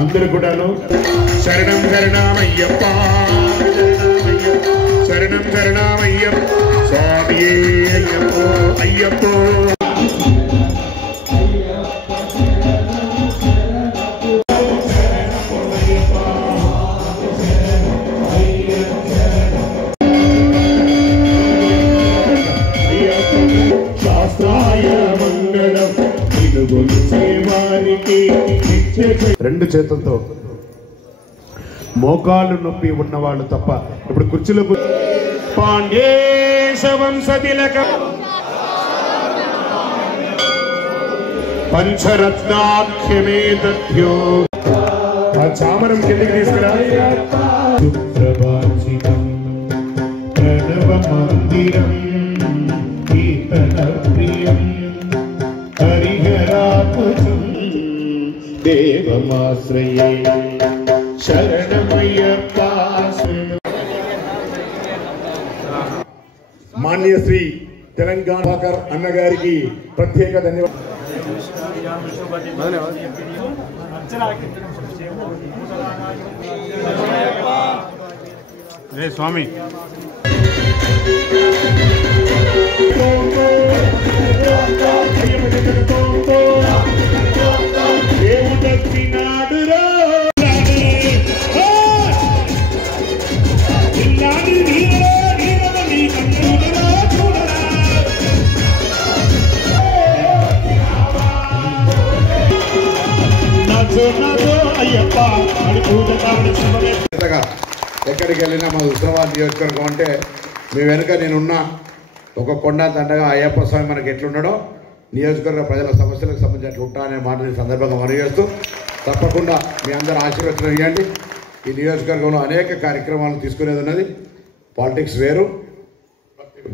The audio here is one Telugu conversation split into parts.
అందరూ కూడాను శరణం శరణమయ్యప్ప శరణం శరణమయ్యప్ప స్వామియే అయ్యప్పో అయ్యప్పో. రెండు చేతులతో మోకాళ్ళు నొప్పి ఉన్నవాళ్ళు తప్ప ఇప్పుడు కుర్చీలో పాండేశవంశతిలక పంచరత్నాఖ్యమే దధ్యో ఆ చామరం కిందకి తీసుకురా. సుప్రభాషితం ప్రణవ మందిరం కీర్తన ప్రియం హరిహరాత్మజం దేవమాశ్రయే శరణమయ్యప్ప. మాన్య శ్రీ తెలంగాణ అన్నగారికి ప్రత్యేక ధన్యవాదాలు. స్వామి ఎక్కడికి వెళ్ళినా మా హుస్నాబాద్ నియోజకవర్గం అంటే మీ వెనుక నేనున్నా. ఒక కొండ దండగా అయ్యప్ప స్వామి మనకి ఎట్లున్నాడో నియోజకవర్గ ప్రజల సమస్యలకు సంబంధించి అట్లా ఉంటా అనే మాటని సందర్భంగా మనవి చేస్తూ తప్పకుండా మీ అందరూ ఆశీర్వచనం ఇవ్వండి. ఈ నియోజకవర్గంలో అనేక కార్యక్రమాలు తీసుకునేది ఉన్నది. పాలిటిక్స్ వేరు,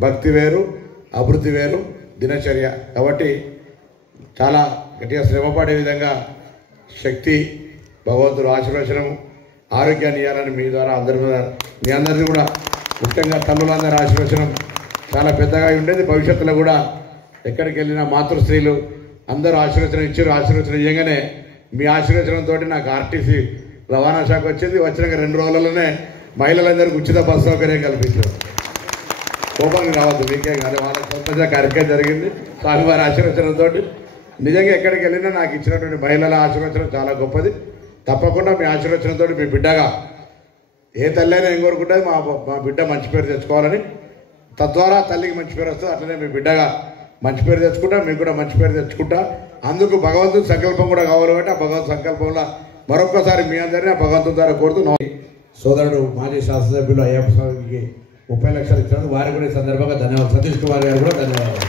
భక్తి వేరు, అభివృద్ధి వేరు, దినచర్య. కాబట్టి చాలా గట్టిగా శ్రమపడే విధంగా శక్తి భగవంతుడు ఆశీర్వచనము ఆరోగ్యాన్ని ఇవ్వాలని మీ ద్వారా మీ అందరినీ కూడా ముఖ్యంగా తల్లులందరి ఆశీర్వచనం చాలా పెద్దగా ఉండేది. భవిష్యత్తులో కూడా ఎక్కడికి వెళ్ళినా మాతృశ్రీలు అందరూ ఆశీర్వచనం ఇచ్చారు. ఆశీర్వచనం ఇవ్వగానే మీ ఆశీర్వచనంతో నాకు ఆర్టీసీ రవాణా శాఖ వచ్చింది. వచ్చినాక 2 రోజులలోనే మహిళలందరికీ ఉచిత బస్సు సౌకర్యం కల్పించారు. కోపానికి రావద్దు, మీకే కాదు, వాళ్ళ సొంతంగా కార్యక్రమం జరిగింది. స్వామివారి ఆశీర్వచనంతో నిజంగా ఎక్కడికి వెళ్ళినా నాకు ఇచ్చినటువంటి మహిళల ఆశీర్వచనం చాలా గొప్పది. తప్పకుండా మీ ఆశీర్వచనంతో మీ బిడ్డగా ఏ తల్లి అయినా ఏం కోరుకుంటుంది, మా బిడ్డ మంచి పేరు తెచ్చుకోవాలని. తద్వారా తల్లికి మంచి పేరు వస్తుంది. అట్లనే మీ బిడ్డగా మంచి పేరు తెచ్చుకుంటా, మీకు కూడా మంచి పేరు తెచ్చుకుంటా. అందుకు భగవంతుని సంకల్పం కూడా కావాలి కాబట్టి ఆ భగవంతు సంకల్పంలో మరొకసారి మీ అందరినీ ఆ భగవంతుని ద్వారా కోరుతూ సోదరుడు మాజీ శాసనసభ్యులు అయ్యప్ప స్వామికి 30 లక్షలు ఇచ్చినందుకు వారికి కూడా ఈ సందర్భంగా ధన్యవాదాలు. సతీష్ కుమార్ గారు కూడా ధన్యవాదాలు.